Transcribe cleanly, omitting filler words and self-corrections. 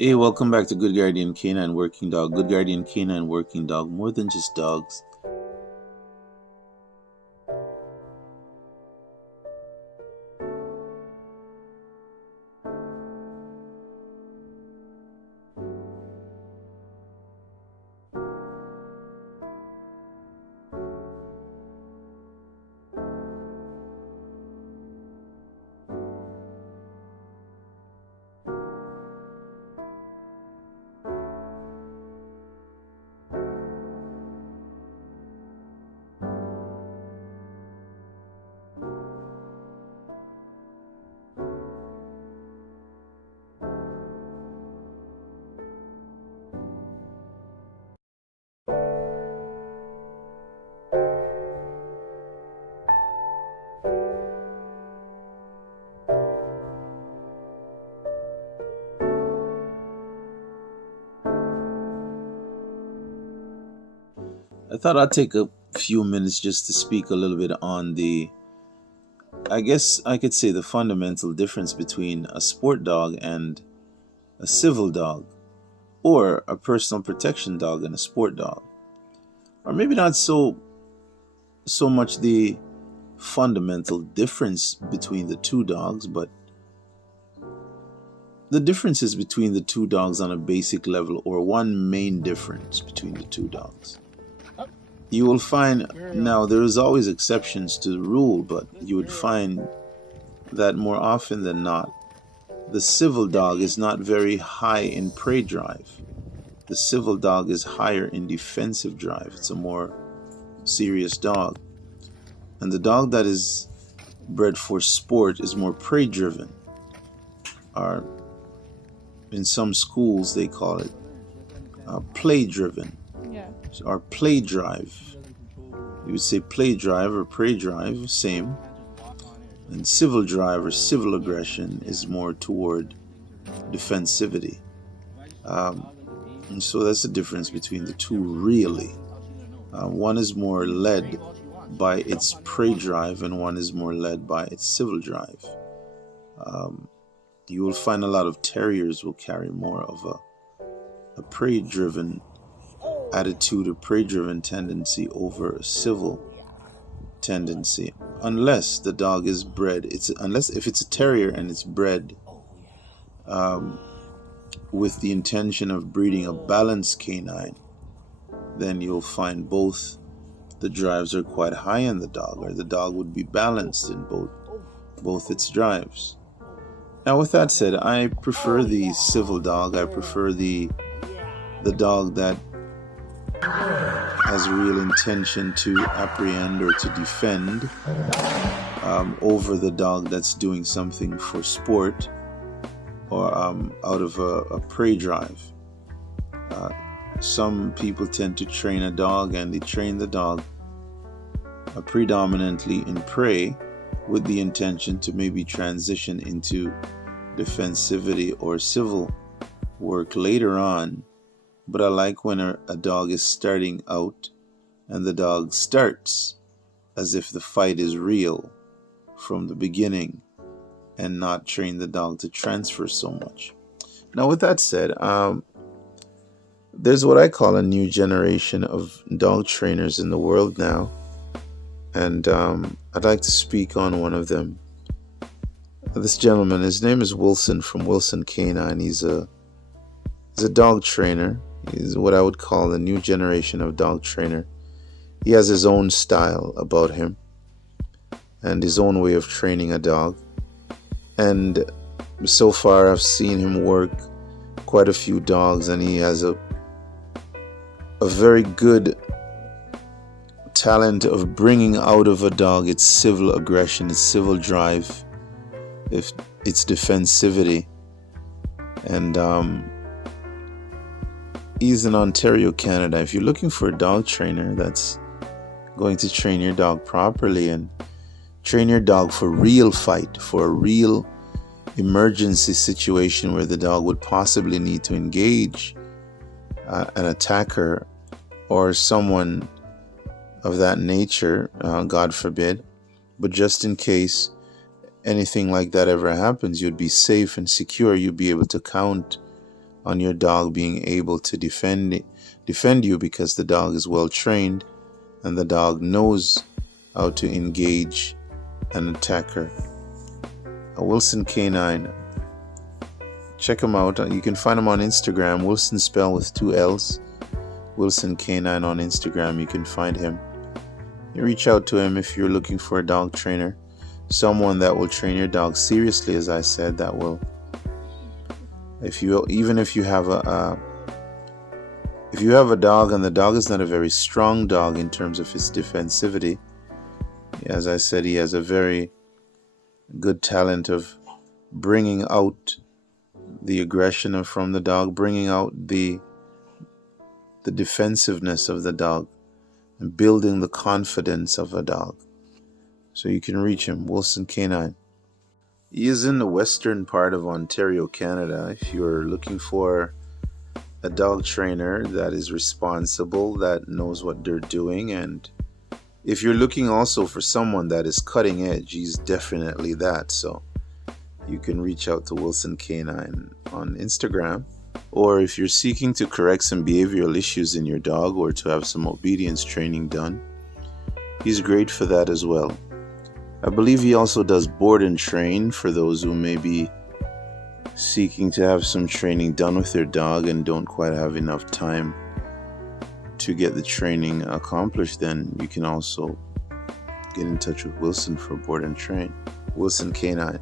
Hey, welcome back to Good Guardian Canine Working Dog. Good Guardian Canine Working Dog, more than just dogs. I thought I'd take a few minutes just to speak a little bit on I guess I could say, the fundamental difference between a sport dog and a civil dog, or a personal protection dog and a sport dog. Or maybe not so much the fundamental difference between the two dogs, but the differences between the two dogs on a basic level, or one main difference between the two dogs. You will find, now there is always exceptions to the rule, but you would find that more often than not, the civil dog is not very high in prey drive. The civil dog is higher in defensive drive. It's a more serious dog. And the dog that is bred for sport is more prey driven. Or in some schools they call it play driven. Or play drive. You would say play drive or prey drive, same. And civil drive or civil aggression is more toward defensivity. And so that's the difference between the two, really. One is more led by its prey drive, and one is more led by its civil drive. You will find a lot of terriers will carry more of a prey-driven attitude, a prey-driven tendency over a civil tendency, unless the dog is bred. If it's a terrier and it's bred with the intention of breeding a balanced canine, then you'll find both the drives are quite high in the dog, or the dog would be balanced in both its drives. Now, with that said, I prefer the civil dog. I prefer the dog that has a real intention to apprehend or to defend over the dog that's doing something for sport or out of a prey drive. Some people tend to train a dog, and they train the dog predominantly in prey with the intention to maybe transition into defensivity or civil work later on. But I like when a dog is starting out and the dog starts as if the fight is real from the beginning, and not train the dog to transfer so much. Now, with that said, there's what I call a new generation of dog trainers in the world now. And I'd like to speak on one of them. This gentleman, his name is WILLSON from WILLSON Canine. He's a dog trainer. He's what I would call a new generation of dog trainer. He has his own style about him and his own way of training a dog. And so far I've seen him work quite a few dogs, and he has a very good talent of bringing out of a dog its civil aggression, its civil drive, its defensivity. And he's in Ontario, Canada. If you're looking for a dog trainer that's going to train your dog properly and train your dog for real fight, for a real emergency situation where the dog would possibly need to engage an attacker or someone of that nature, God forbid, but just in case anything like that ever happens, you'd be safe and secure. You'd be able to count on your dog being able to defend you, because the dog is well trained and the dog knows how to engage an attacker. A Wilson Canine. Check him out. You can find him on Instagram. Wilson spelled with 2 L's. Wilson Canine on Instagram. You can find him. You reach out to him if you're looking for a dog trainer. Someone that will train your dog seriously, as I said, that will, if you have a dog and the dog is not a very strong dog in terms of his defensivity, as I said, he has a very good talent of bringing out the aggression from the dog, bringing out the defensiveness of the dog, and building the confidence of a dog. So you can reach him, Wilson Canine. He is in the western part of Ontario, Canada. If you're looking for a dog trainer that is responsible, that knows what they're doing, and if you're looking also for someone that is cutting edge, he's definitely that. So you can reach out to Wilson Canine on Instagram. Or if you're seeking to correct some behavioral issues in your dog or to have some obedience training done, he's great for that as well. I believe he also does board and train for those who may be seeking to have some training done with their dog and don't quite have enough time to get the training accomplished. Then you can also get in touch with Wilson for board and train. Wilson Canine.